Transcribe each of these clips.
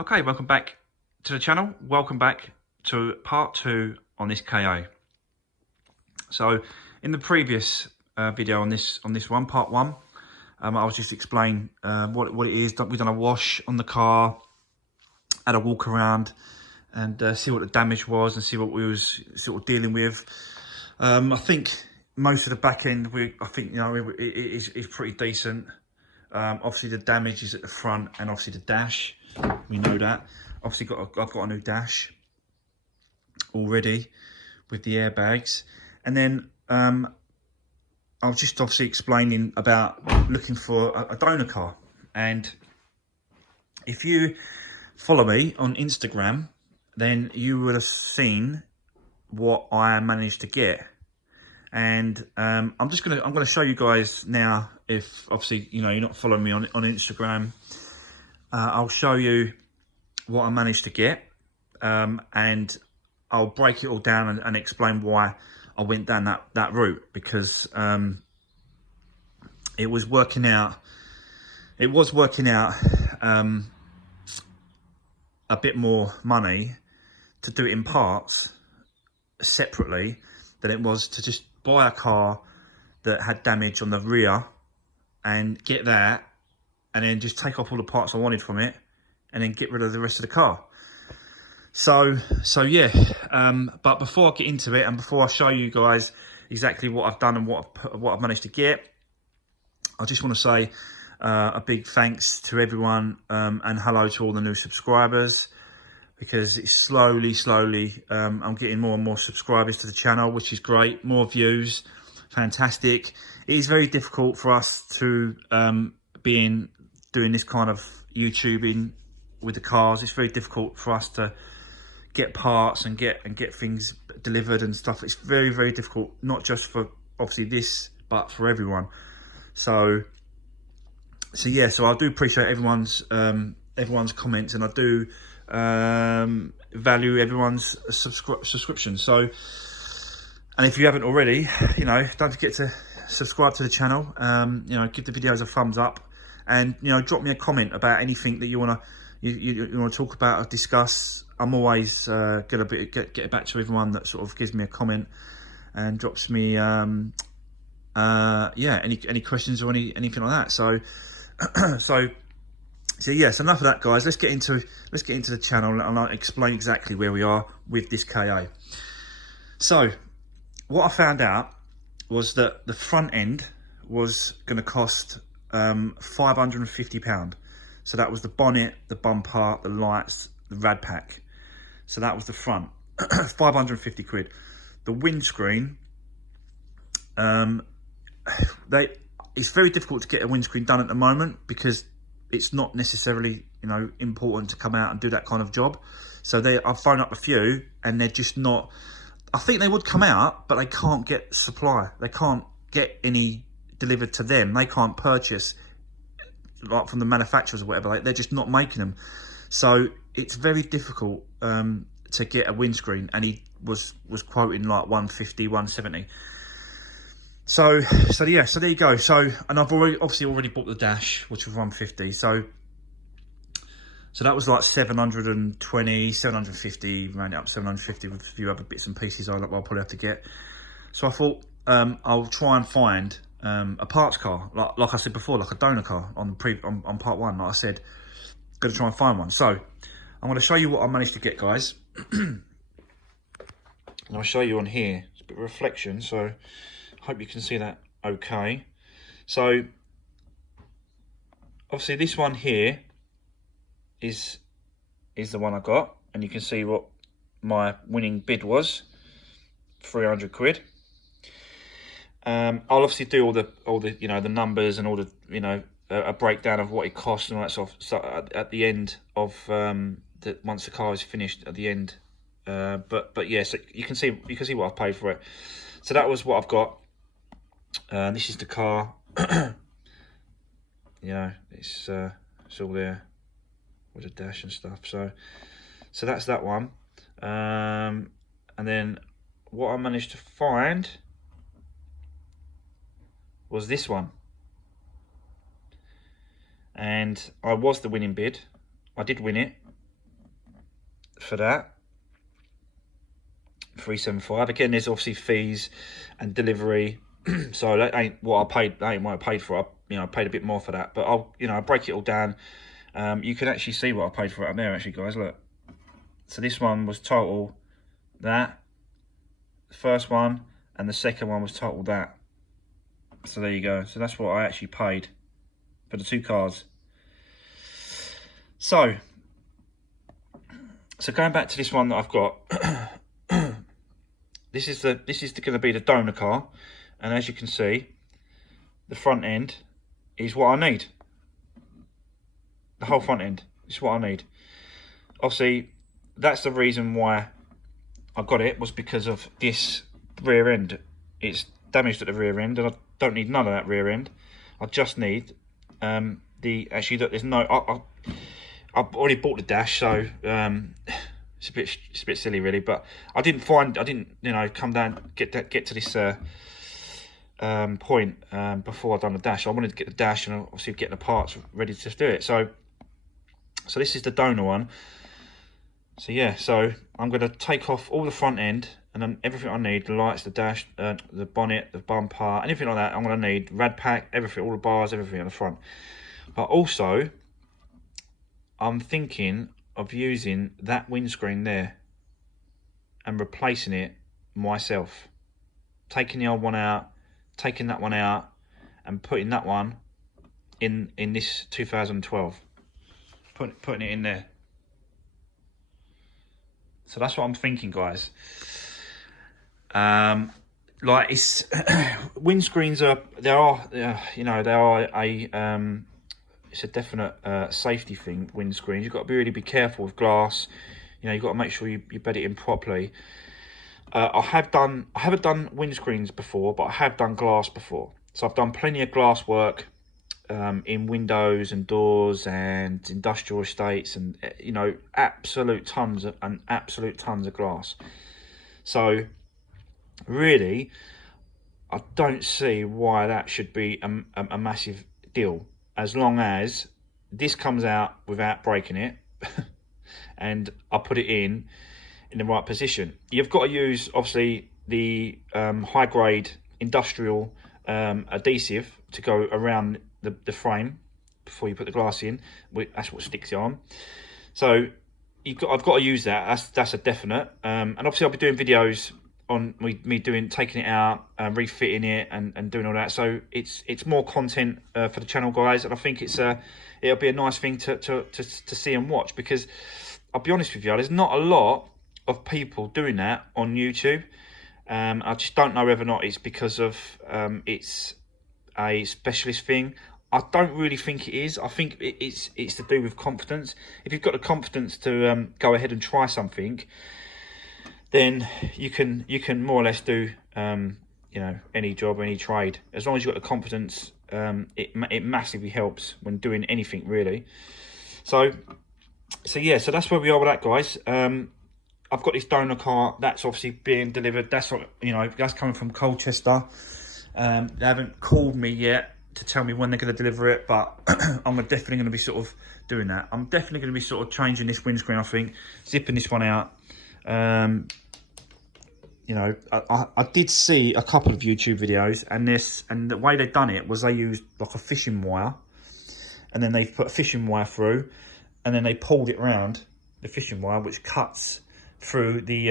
Okay, welcome back to the channel. Welcome back to part 2 on this KA. So in the previous video on this one, part 1, I was just explaining what it is. We've done a wash on the car, had a walk around and see what the damage was and see what we was sort of dealing with. I think most of the back end, I think, you know, it is pretty decent. Obviously the damage is at the front and obviously the dash, we know that. Obviously I've got a new dash already with the airbags. And then I was just obviously explaining about looking for a donor car. And if you follow me on Instagram, then you would have seen what I managed to get. And I'm gonna show you guys now. If obviously you're not following me on Instagram, I'll show you what I managed to get, and I'll break it all down and explain why I went down that route, because it was working out. It was working out a bit more money to do it in parts separately than it was to just buy a car that had damage on the rear and get that, and then just take off all the parts I wanted from it and then get rid of the rest of the car. So yeah, but before I get into it and before I show you guys exactly what I've done and what I've managed to get, I just want to say a big thanks to everyone, and hello to all the new subscribers, because it's slowly I'm getting more and more subscribers to the channel, which is great. More views, fantastic. It is very difficult for us to doing this kind of YouTubing with the cars. It's very difficult for us to get parts and get things delivered and stuff. It's very difficult, not just for obviously this, but for everyone. So yeah, so I do appreciate everyone's comments, and I do value everyone's subscription. So, and if you haven't already, don't forget to subscribe to the channel. Give the videos a thumbs up, and drop me a comment about anything that you want to talk about or discuss. I'm always gonna get back to everyone that sort of gives me a comment and drops me any questions or anything like that. So so yes, enough of that, guys. Let's get into the channel, and I'll explain exactly where we are with this KA. So what I found out was that the front end was going to cost £550. So that was the bonnet, the bumper, the lights, the rad pack. So that was the front, 550 quid. The windscreen, it's very difficult to get a windscreen done at the moment, because it's not necessarily important to come out and do that kind of job. So I've phoned up a few and they're just not. I think they would come out, but they can't get supply. They can't get any delivered to them. They can't purchase like from the manufacturers or whatever. They're just not making them. So it's very difficult to get a windscreen, and he was quoting like 150, 170. So yeah, so there you go. So, and I've already bought the dash, which was 150. So that was like 720, 750, round it up 750 with a few other bits and pieces I'll probably have to get. So I thought I'll try and find a parts car, like I said before, like a donor car on part 1. Like I said, going to try and find one. So I'm going to show you what I managed to get, guys. And I'll show you on here. It's a bit of reflection, so hope you can see that okay. So obviously this one here is the one I got, and you can see what my winning bid was, 300 quid. I'll obviously do all the the numbers and all the a breakdown of what it costs and all that sort of stuff at the end of once the car is finished at the end. But yeah, so you can see what I've paid for it. So that was what I've got. This is the car. It's all there with a dash and stuff. So that's that one. And then what I managed to find was this one, and I was the winning bid. I did win it. for that. 375. Again, there's obviously fees and delivery, so that ain't what I paid. That ain't what I paid for. I paid a bit more for that, but I'll break it all down. You can actually see what I paid for it up there, actually, guys. Look. So this one was total that, the first one, and the second one was total that. So there you go. So that's what I actually paid for the 2 cars. So going back to this one that I've got. This is going to be the donor car, and as you can see, the front end is what I need. The whole front end is what I need. Obviously, that's the reason why I got it, was because of this rear end. It's damaged at the rear end, and I don't need none of that rear end. I just need actually, look, there's no. I've already bought the dash, so it's a bit silly, really. But I didn't come down get to this point before I'd done the dash. I wanted to get the dash and obviously get the parts ready to do it. So this is the donor one. So yeah, so I'm going to take off all the front end and then everything I need, the lights, the dash, the bonnet, the bumper, anything like that. I'm going to need rad pack, everything, all the bars, everything on the front. But also, I'm thinking of using that windscreen there and replacing it myself. Taking the old one out, taking that one out, and putting that one in this 2012. Putting it in there. So that's what I'm thinking, guys. Like, it's windscreens are it's a definite safety thing. Windscreens, you've got to really be careful with glass. You've got to make sure you bed it in properly. I haven't done windscreens before, but I have done glass before. So I've done plenty of glass work in windows and doors and industrial estates, and absolute tons of glass. So really, I don't see why that should be a massive deal, as long as this comes out without breaking it and I put it in the right position. You've got to use, obviously, the high grade industrial adhesive to go around the frame before you put the glass in. That's what sticks it on. So I've got to use that. That's a definite. And obviously I'll be doing videos on me taking it out and refitting it and doing all that. So it's more content for the channel, guys. And I think it'll be a nice thing to see and watch, because I'll be honest with you, there's not a lot of people doing that on YouTube. I just don't know whether or not it's because of it's a specialist thing. I don't really think it is. I think it's to do with confidence. If you've got the confidence to go ahead and try something, then you can more or less do any job, any trade. As long as you've got the confidence, it massively helps when doing anything, really. So yeah, so that's where we are with that, guys. I've got this donor car that's obviously being delivered. That's that's coming from Colchester. They haven't called me yet to tell me when they're going to deliver it, but I'm definitely going to be sort of doing that. I'm definitely going to be sort of changing this windscreen, I think, zipping this one out. I did see a couple of YouTube videos, and the way they've done it was they used like a fishing wire, and then they put a fishing wire through, and then they pulled it around the fishing wire, which cuts through the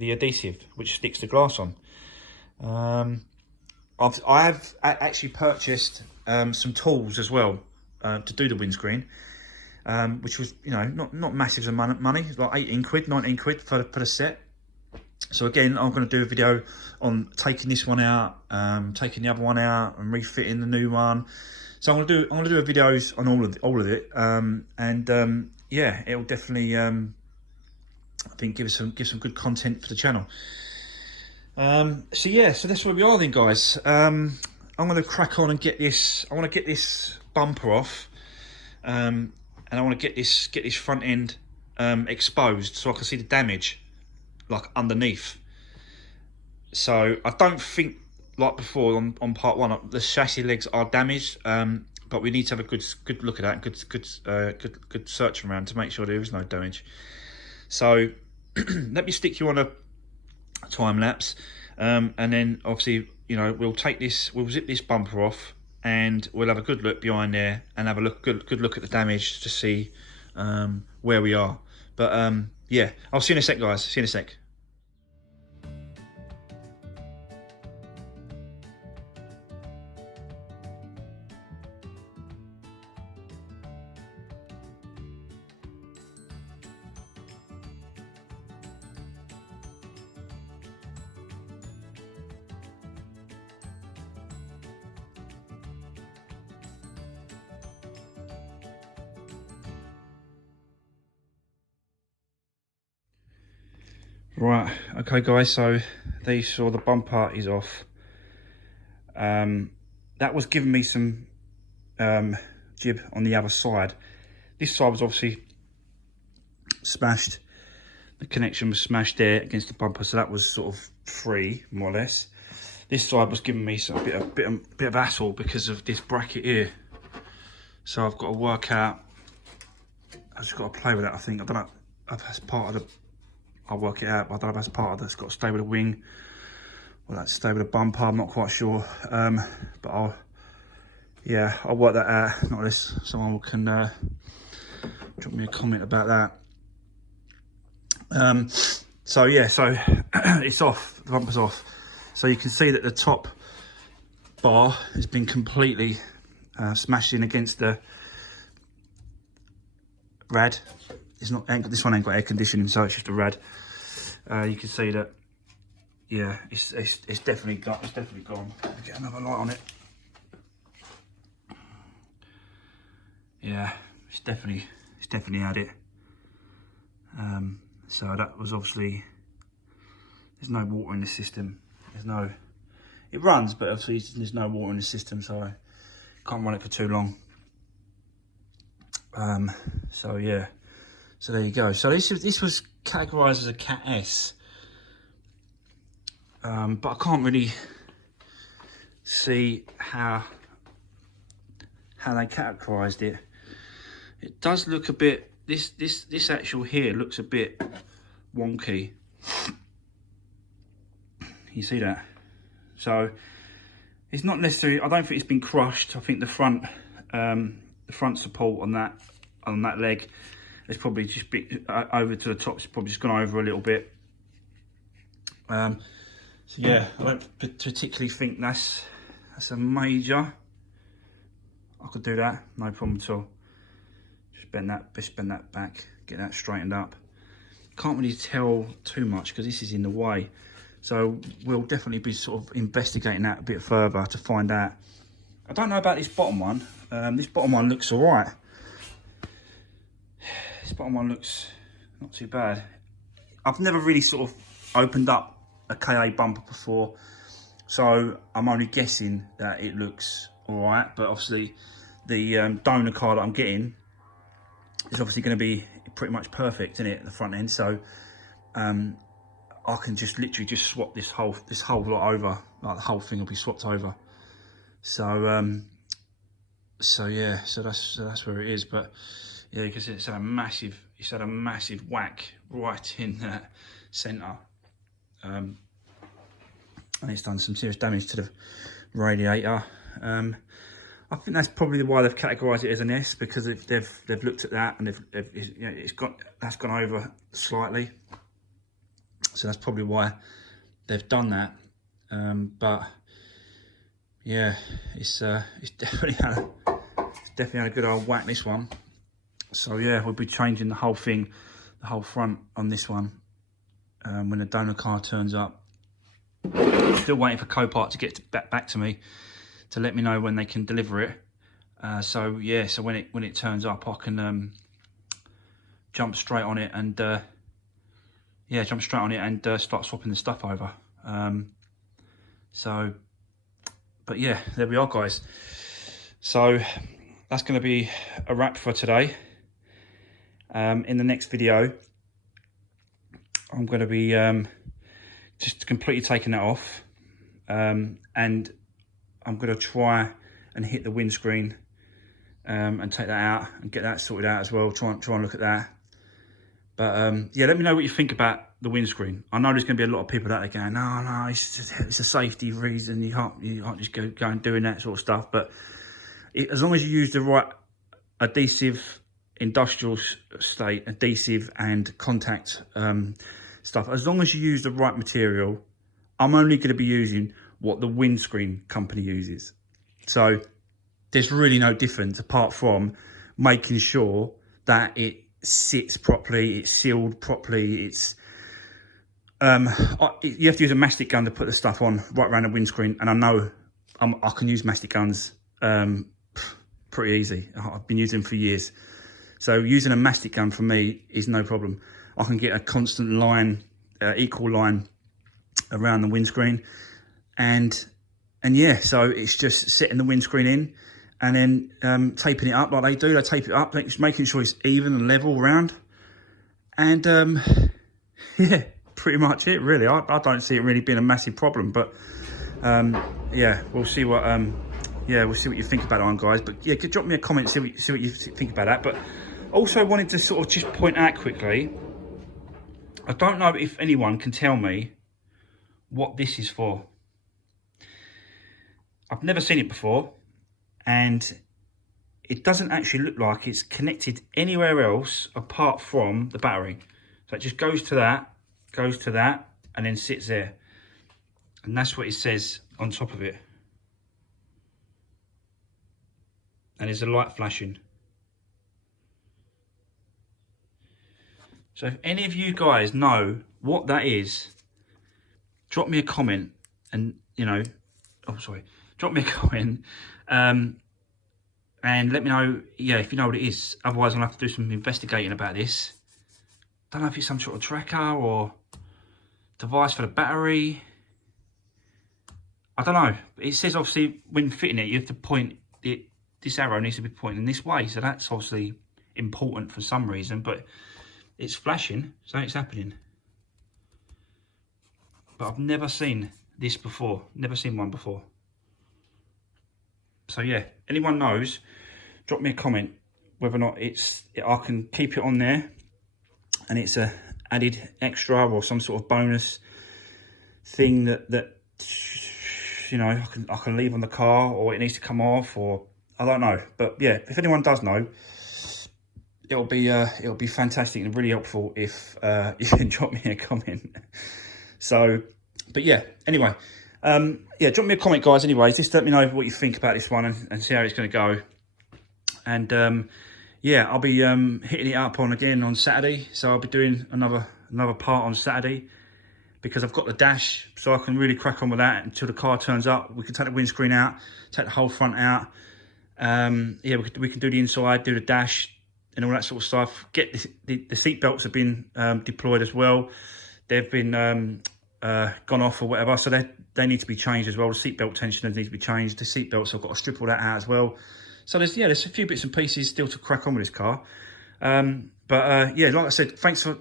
adhesive, which sticks the glass on. I have actually purchased some tools as well to do the windscreen, which was not massive amount of money, like 18 quid, 19 quid for the set. So again, I'm going to do a video on taking this one out, taking the other one out, and refitting the new one. So I'm going to do a videos on all of it, yeah, it will definitely I think give some good content for the channel. So yeah, so that's where we are then, guys. I'm going to crack on and get this. I want to get this bumper off, and I want to get this front end exposed so I can see the damage like underneath. So I don't think, like before on part one, the chassis legs are damaged, but we need to have a good look at that, and good search around to make sure there is no damage. So let me stick you on a time lapse, and then obviously, you know, we'll zip this bumper off, and we'll have a good look behind there and have a good look at the damage to see where we are. But yeah, I'll see you in a sec, guys. See you in a sec. Right, okay guys, so there you saw the bumper is off. That was giving me some jib on the other side. This side was obviously smashed. The connection was smashed there against the bumper, so that was sort of free, more or less. This side was giving me a bit of hassle because of this bracket here. So I've got to work out, I've just got to play with that, I think. I don't know if that's part of the, I'll work it out, but I don't know if that's part of that's got to stay with the wing or that's stay with the bumper, I'm not quite sure. But I'll work that out. Not unless someone can drop me a comment about that. So yeah, so it's off, the bumper's off. So you can see that the top bar has been completely smashed in against the rad. It's not, this one ain't got air conditioning, so it's just a rad. You can see that, yeah, it's definitely gone. It's definitely gone. Get another light on it. Yeah, it's definitely had it. So that was obviously, there's no water in the system. There's no, it runs, but obviously there's no water in the system, so I can't run it for too long. So yeah, so there you go. So this was categorised as a Cat S, but I can't really see how they categorised it. It does look a bit, this actual here looks a bit wonky. You see that? So it's not necessarily, I don't think it's been crushed. I think the front support on that leg is probably just bit over to the top. It's probably just gone over a little bit. So yeah, I don't particularly think that's a major. I could do that, no problem at all. Just bend that back, get that straightened up. Can't really tell too much because this is in the way. So we'll definitely be sort of investigating that a bit further to find out. I don't know about this bottom one. This bottom one looks all right. This bottom one looks not too bad. I've never really sort of opened up a KA bumper before, so I'm only guessing that it looks all right. But obviously the donor car that I'm getting is obviously going to be pretty much perfect, isn't it, at the front end? So I can just literally just swap this whole lot over, like the whole thing will be swapped over. So so yeah, so that's where it is. But yeah, you can see it's had a massive whack right in that centre, and it's done some serious damage to the radiator. I think that's probably why they've categorised it as an S, because they've looked at that and you know, that's gone over slightly. So that's probably why they've done that. But yeah, it's definitely had a good old whack, this one. So yeah, we'll be changing the whole thing, the whole front on this one when the donor car turns up. Still waiting for Copart to get back to me to let me know when they can deliver it. So yeah, so when it turns up, I can jump straight on it and start swapping the stuff over. But yeah, there we are, guys. So that's going to be a wrap for today. In the next video, I'm going to be just completely taking that off, and I'm going to try and hit the windscreen and take that out and get that sorted out as well. Try and look at that. But yeah, let me know what you think about the windscreen. I know there's going to be a lot of people out there going, no, it's a safety reason. You can't just go and doing that sort of stuff. But as long as you use the right adhesive, industrial state adhesive and contact stuff, as long as you use the right material, I'm only going to be using what the windscreen company uses. So there's really no difference apart from making sure that it sits properly, it's sealed properly. It's you have to use a mastic gun to put the stuff on right around the windscreen, and I know I can use mastic guns pretty easy. I've been using them for years. So using a mastic gun for me is no problem. I can get a constant line, equal line around the windscreen, and yeah, so it's just setting the windscreen in and then taping it up like they do. They tape it up, just making sure it's even and level around, and yeah, pretty much it really. I don't see it really being a massive problem, but yeah, we'll see what we'll see what you think about it on, guys. But yeah, drop me a comment, see what you think about that. But also wanted to sort of just point out quickly, I don't know if anyone can tell me what this is for. I've never seen it before, and it doesn't actually look like it's connected anywhere else apart from the battery. So it just goes to that, and then sits there. And that's what it says on top of it. And there's a light flashing. So if any of you guys know what that is, drop me a comment, and drop me a comment and let me know, yeah, if you know what it is. Otherwise I'll have to do some investigating about this. Don't know if it's some sort of tracker or device for the battery. I don't know. It says obviously when fitting it, you have to point it, this arrow needs to be pointing this way, so that's obviously important for some reason, but it's flashing, so it's happening. But I've never seen this before, never seen one before. So yeah, anyone knows, drop me a comment whether or not I can keep it on there and it's a added extra or some sort of bonus thing that you know, I can leave on the car, or it needs to come off, or I don't know. But yeah, if anyone does know, it'll be fantastic and really helpful if you can drop me a comment. So, but yeah, anyway, yeah, drop me a comment, guys. Anyways, just let me know what you think about this one and see how it's going to go. And yeah, I'll be hitting it up again on Saturday. So I'll be doing another part on Saturday, because I've got the dash, so I can really crack on with that until the car turns up. We can take the windscreen out, take the whole front out. Yeah, we can do the inside, do the dash, and all that sort of stuff. Get the seat belts have been deployed as well. They've been gone off or whatever, so they need to be changed as well. The seat belt tensioners need to be changed. The seat belts, I've got to strip all that out as well. So there's a few bits and pieces still to crack on with this car. But yeah, like I said, thanks for,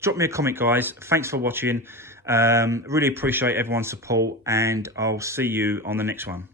drop me a comment, guys. Thanks for watching. Really appreciate everyone's support, and I'll see you on the next one.